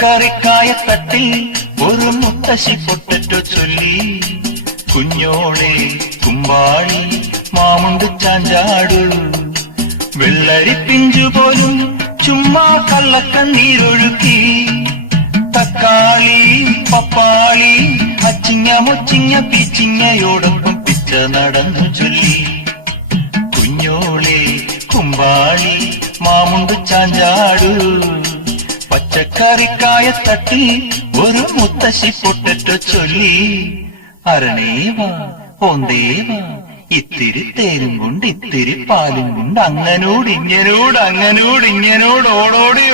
പച്ചക്കറിക്കായത്തട്ടിൽ ഒരു മുത്തശ്ശി പൊട്ടറ്റോ ചൊല്ലി. കുഞ്ഞോളെ കുമ്പാളി മാമുണ്ട് ചാഞ്ചാടു, വെള്ളരി പിഞ്ചുപോലും ചുമ്മാ കള്ളക്കണ്ണീരൊഴുക്കി. തക്കാളി പപ്പാളി അച്ചിങ്ങ മുച്ചിങ്ങ പീച്ചിങ്ങയോടൊപ്പം പിച്ച നടന്നു ചൊല്ലി. കുഞ്ഞോളെ കുമ്പാളി മാമുണ്ട് ചാഞ്ചാടു, പച്ചക്കറിക്കായത്തട്ടിൽ ഒരു മുത്തശ്ശി പൊട്ടറ്റോ ചൊല്ലി. അരണേവാ ഓന്തേവാ ഇത്തിരി തേനും കൊണ്ട് ഇത്തിരി പാലും കൊണ്ട് അങ്ങനോട് ഇങ്ങനോട് ഓടോടി